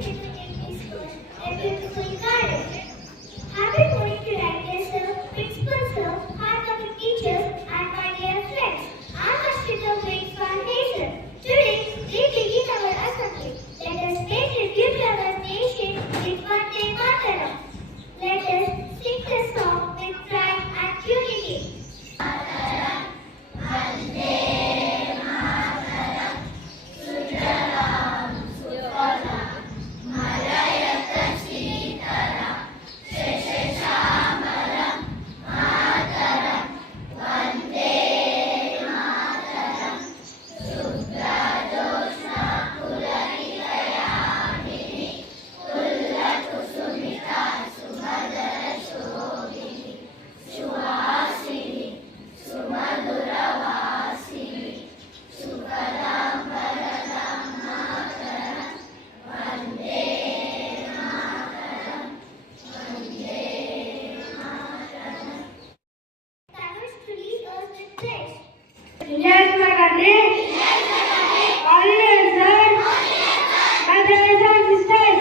together in this world a beautiful garden. Happy morning to Director Sir, Principal Sir, hardworking teachers, and my dear friends. I'm Ashita Wait from Hazel. Today, we begin our assembly. Let us pay tribute to our nation with Vande Mataram. Let us sing the song with pride and unity. India is my country. All Indians, my brothers and sisters.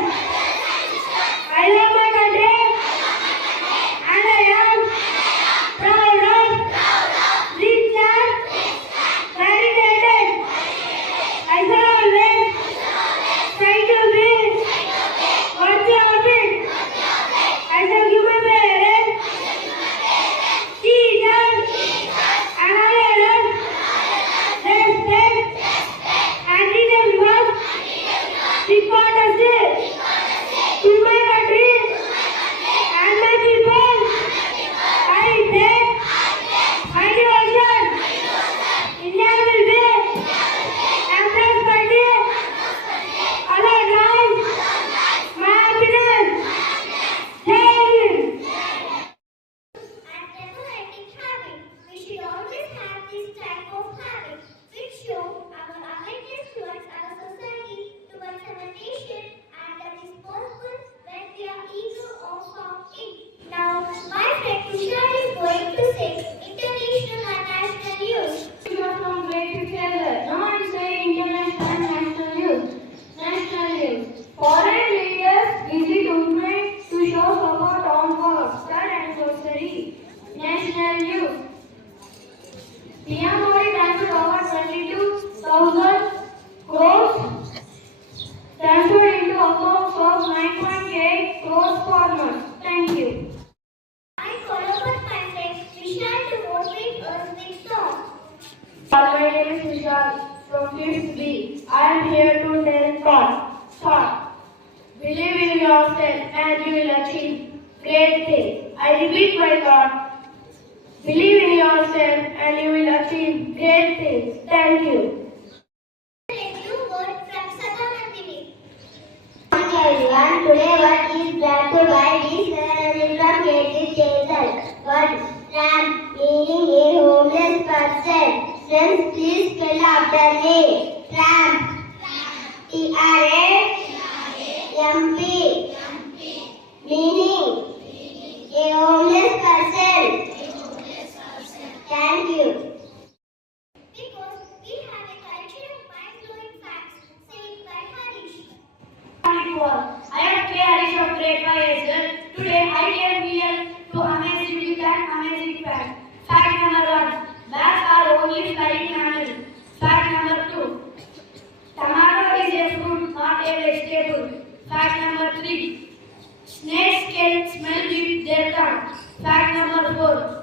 I love my country, and I am proud of rich and variegated. I shall always try to be worthy of it. I shall give my parents, teachers, and others respect and treat everyone with courtesy to my country and my people. I take my devotion. India will be embraced by the other lives. My happiness. Jai Hind. And never-ending habit. We should always have this type of habit, which show our awareness towards our society, towards our nation, and that is possible when we are eager or found in. Now, my friend Tushar is going to say international and national news. You are from grade 5 together. Now I am saying international and national news. National news. Foreign leaders visit Ukraine to show support on war. Third anniversary. National news. PM Modi transferred over 22,000 crores transferred into accounts of 9.8 crores farmers. Thank you. I follow up my friend Vishal to motivate us with song. My name is Vishal from 5th B. I am here to tell thought. Believe in yourself and you will achieve great things. I repeat my thought. Believe in yourself and you will achieve great things. Thank you. A new word from Sadanandini. Good morning everyone. Today word is brought to by this from native Hazel. Word tramp, meaning a homeless person. Friends, please spell after me. Tramp. T-R-A-M-P. Meaning a homeless person. Thank you. Because we have a collection of mind-blowing facts said by Harish. I am K. Harish of grade 5 Hazel. Today I came here to amaze you with an amazing fact. Fact number 1. Bats are only flying mammals. Fact number 2. Tomato is a fruit, not a vegetable. Fact number 3. Snakes can smell with their tongue. Fact number 4.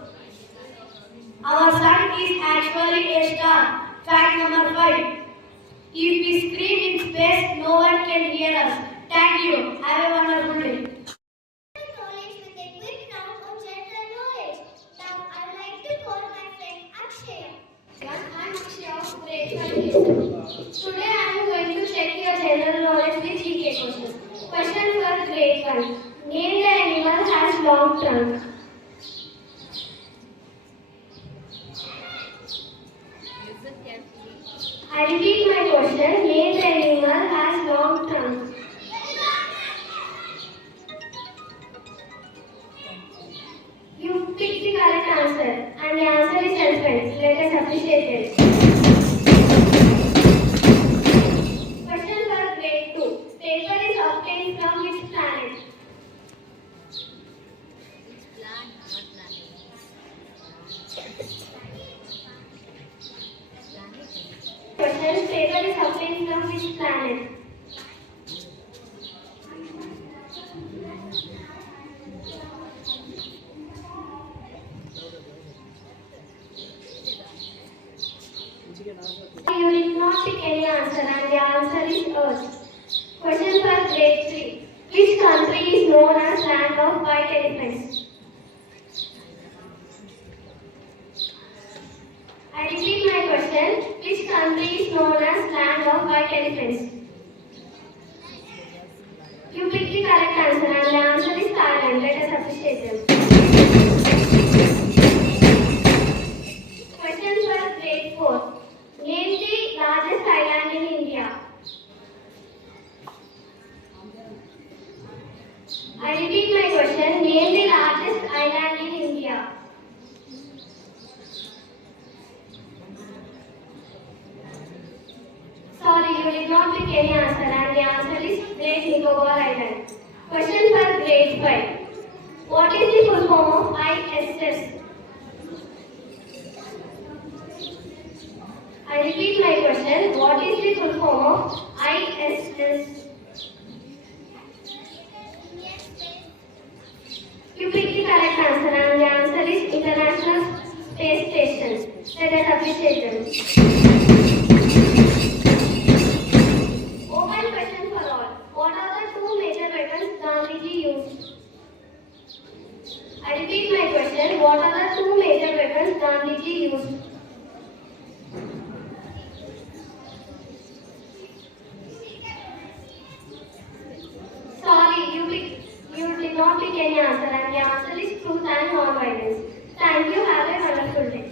Our sun is actually a star. Fact number 5. If we scream in space, no one can hear us. Thank you. Have a wonderful day. Knowledge with a quick round of general knowledge. Now I would like to call my friend Akshaya. I'm Akshaya of grade 5. Today I am going to check your general knowledge with GK questions. Question for grade 1. Name the animal has long trunk. I repeat my question. Name the animal has long trunk. You picked the correct answer, and the answer is elephant. Let us appreciate it. Question for grade 2. Paper is Question for grade 3. Which country is known as land of white elephants? I repeat my question. Which country is known as land of white elephants? You pick the correct answer and the answer is Thailand. Let us appreciate them. Question for grade 4. Name the largest island in India. I repeat my question. Name the largest island in India. Sorry, you did not pick any answer and the answer is Great Nicobar Island. Question for grade 5. What is the full form of ISS? I repeat my question. What is the full form of ISS? You pick the correct answer and the answer is International Space Station. Let us appreciate them. Open question for all. What are the two major weapons Gandhiji used? I repeat my question. What are the two major weapons Gandhiji used? Sorry, you did not pick any answer and the answer is truth and non-violence. Thank you. Have a wonderful day.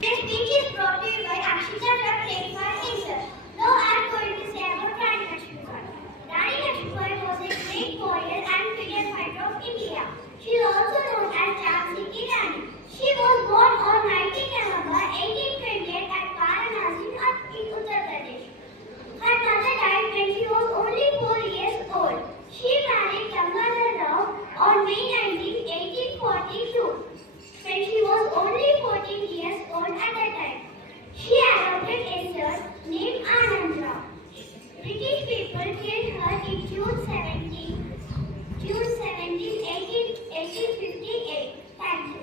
This speech is brought to you by Akshita from Grade 5 Hazel. Now I am going to say about Rani Lakshmibai. Rani Lakshmibai was a great warrior and freedom fighter of India. She is also known as Jhansi Ki Rani. She was born on 19 November 1828 at Varanasi in Uttar Pradesh. Her mother died when she was only 4 years old. She married Gangadhar Rao on May 19, 1842. When she was only 14 years old at that time. She adopted a son named Anand Rao. British people killed her in June 17, 1858. Thank you.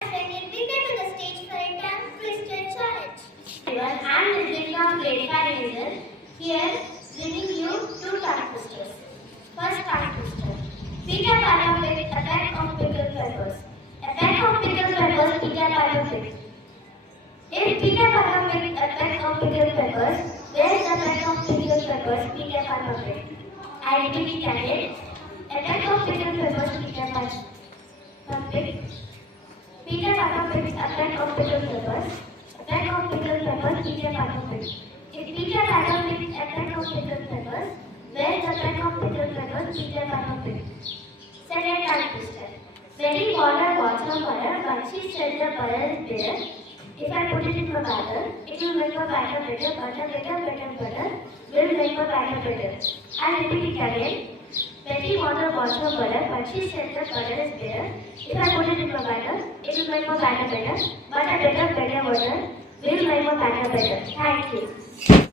Bring it to the stage for a tongue twister challenge. Everyone, I am Rizwan from Grade 5 Hazel. Here, bringing you two tongue twisters. First tongue twister. Peter Pan with a pack of pickled peppers. A pack of pickled peppers, Peter Pan with. If Peter Pan with a pack of pickled peppers, where is the pack of pickled peppers Peter Pan with? I repeat it again. A pack of pickled peppers, Peter Pan with. Peter Pan with a pack of pickled peppers. A pack of pickled peppers, Peter Pan with. If Peter Pan with a pack of pickled peppers, where is the pack of pickled peppers Peter Pan with? Second tongue twister. Very water boils on fire, but she said the fire is there. If I put it in my batter, it will make my batter better, butter will make my batter better. I repeat it again. Very water boils on fire, but she said the fire is there. If I put it in my batter, it will make my batter better, butter will make my batter better. Thank you.